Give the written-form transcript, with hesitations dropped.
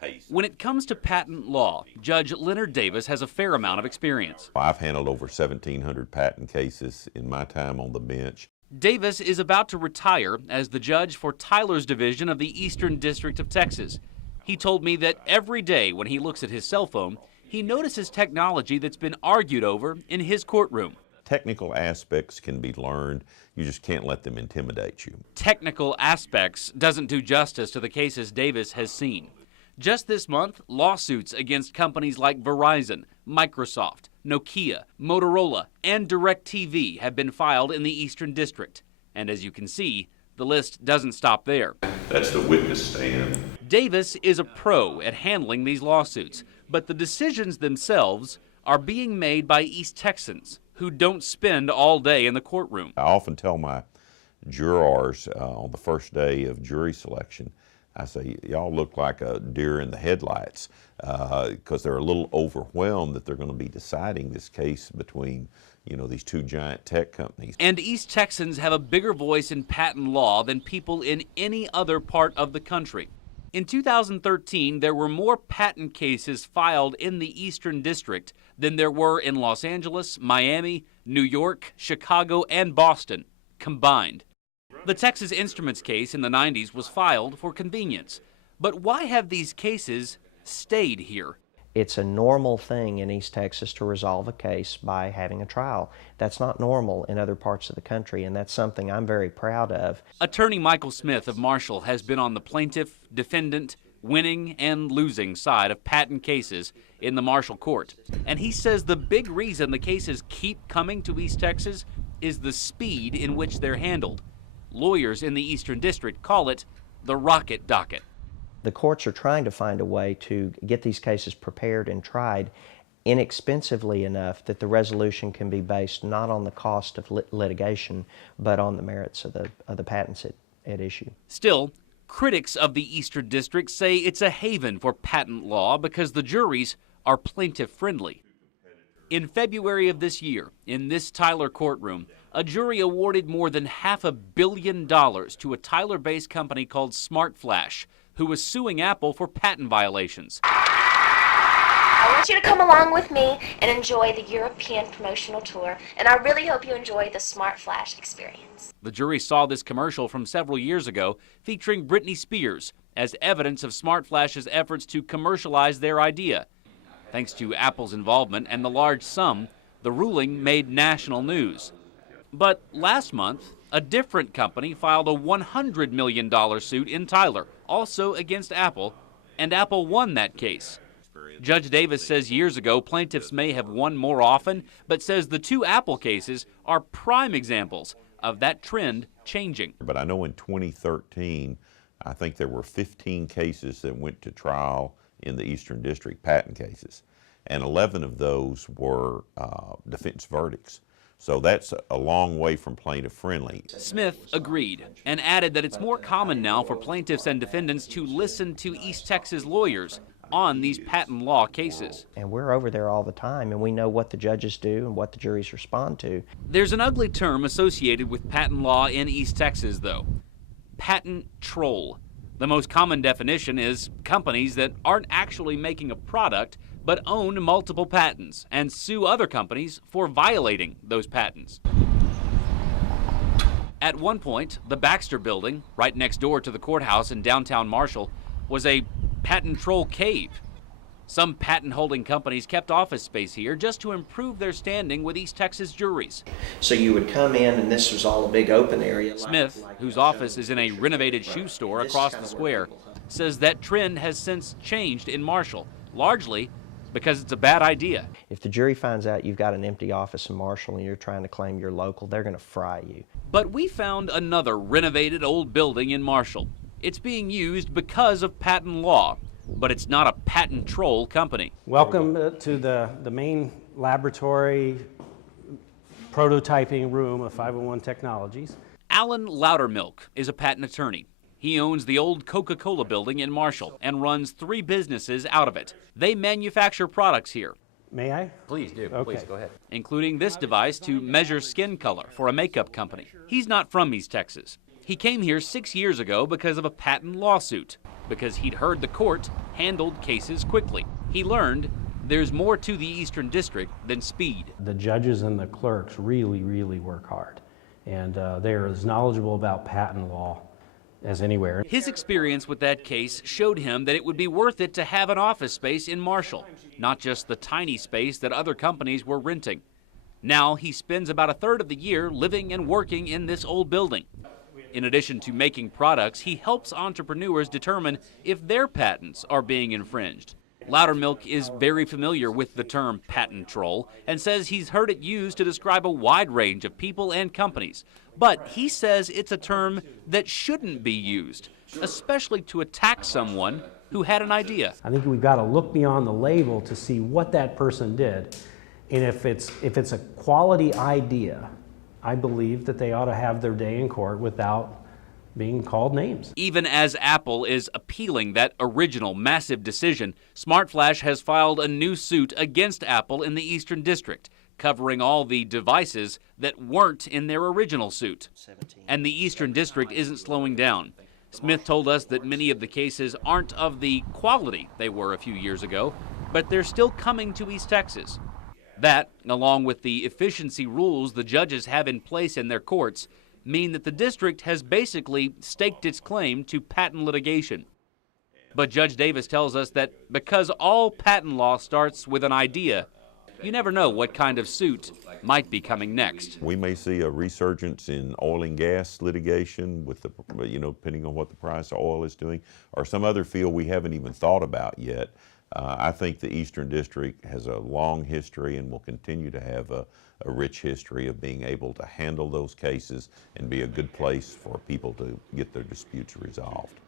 pace. When it comes to patent law, Judge Leonard Davis has a fair amount of experience. I've handled over 1,700 patent cases in my time on the bench. Davis is about to retire as the judge for Tyler's division of the Eastern District of Texas. He told me that every day when he looks at his cell phone, he notices technology that's been argued over in his courtroom. Technical aspects can be learned. You just can't let them intimidate you. Technical aspects doesn't do justice to the cases Davis has seen. Just this month, lawsuits against companies like Verizon, Microsoft, Nokia, Motorola, and DirecTV have been filed in the Eastern District. And as you can see, the list doesn't stop there. That's the witness stand. Davis is a pro at handling these lawsuits, but the decisions themselves are being made by East Texans who don't spend all day in the courtroom. I often tell my jurors on the first day of jury selection, I say, y'all look like a deer in the headlights, because they're a little overwhelmed that they're going to be deciding this case between, these two giant tech companies. And East Texans have a bigger voice in patent law than people in any other part of the country. In 2013, there were more patent cases filed in the Eastern District than there were in Los Angeles, Miami, New York, Chicago, and Boston combined. The Texas Instruments case in the 90s was filed for convenience. But why have these cases stayed here? It's a normal thing in East Texas to resolve a case by having a trial. That's not normal in other parts of the country, and that's something I'm very proud of. Attorney Michael Smith of Marshall has been on the plaintiff, defendant, winning and losing side of patent cases in the Marshall court. And he says the big reason the cases keep coming to East Texas is the speed in which they're handled. Lawyers in the Eastern District call it the rocket docket. The courts are trying to find a way to get these cases prepared and tried inexpensively enough that the resolution can be based not on the cost of litigation, but on the merits of the patents at issue. Still, critics of the Eastern District say it's a haven for patent law because the juries are plaintiff-friendly. In February of this year, in this Tyler courtroom, a jury awarded more than $500 million to a Tyler-based company called SmartFlash, who was suing Apple for patent violations. I want you to come along with me and enjoy the European promotional tour, and I really hope you enjoy the SmartFlash experience. The jury saw this commercial from several years ago featuring Britney Spears as evidence of SmartFlash's efforts to commercialize their idea. Thanks to Apple's involvement and the large sum, the ruling made national news. But last month, a different company filed a $100 million suit in Tyler, also against Apple, and Apple won that case. Judge Davis says years ago plaintiffs may have won more often, but says the two Apple cases are prime examples of that trend changing. But I know in 2013, I think there were 15 cases that went to trial in the Eastern District, patent cases, and 11 of those were defense verdicts. So that's a long way from plaintiff-friendly. Smith agreed and added that it's more common now for plaintiffs and defendants to listen to East Texas lawyers on these patent law cases. And we're over there all the time, and we know what the judges do and what the juries respond to. There's an ugly term associated with patent law in East Texas, though: patent troll. The most common definition is companies that aren't actually making a product but own multiple patents and sue other companies for violating those patents. At one point, the Baxter Building, right next door to the courthouse in downtown Marshall, was a patent troll cave. Some patent-holding companies kept office space here just to improve their standing with East Texas juries. So you would come in, and this was all a big open area. Smith, whose office is in a renovated shoe store across the square, says that trend has since changed in Marshall, largely because it's a bad idea. If the jury finds out you've got an empty office in Marshall and you're trying to claim you're local, they're going to fry you. But we found another renovated old building in Marshall. It's being used because of patent law, but it's not a patent troll company. Welcome to the main laboratory prototyping room of 501 Technologies. Alan Loudermilk is a patent attorney. He owns the old Coca-Cola building in Marshall and runs 3 businesses out of it. They manufacture products here. May I? Please do. Okay. Please go ahead. Including this device to measure skin color for a makeup company. He's not from East Texas. He came here 6 years ago because of a patent lawsuit, because he'd heard the court handled cases quickly. He learned there's more to the Eastern District than speed. The judges and the clerks really, really work hard, and they're as knowledgeable about patent law as anywhere. His experience with that case showed him that it would be worth it to have an office space in Marshall, not just the tiny space that other companies were renting. Now he spends about a third of the year living and working in this old building. In addition to making products, he helps entrepreneurs determine if their patents are being infringed. Loudermilk is very familiar with the term patent troll and says he's heard it used to describe a wide range of people and companies. But he says it's a term that shouldn't be used, especially to attack someone who had an idea. I think we've got to look beyond the label to see what that person did. And if it's a quality idea, I believe that they ought to have their day in court without being called names. Even as Apple is appealing that original massive decision, Smart Flash has filed a new suit against Apple in the Eastern District, covering all the devices that weren't in their original suit. And the Eastern District isn't slowing down. Smith told us that many of the cases aren't of the quality they were a few years ago, but they're still coming to East Texas. That, along with the efficiency rules the judges have in place in their courts, mean that the district has basically staked its claim to patent litigation. But Judge Davis tells us that because all patent law starts with an idea, you never know what kind of suit might be coming next. We may see a resurgence in oil and gas litigation with the, depending on what the price of oil is doing, or some other field we haven't even thought about yet. I think the Eastern District has a long history and will continue to have a rich history of being able to handle those cases and be a good place for people to get their disputes resolved.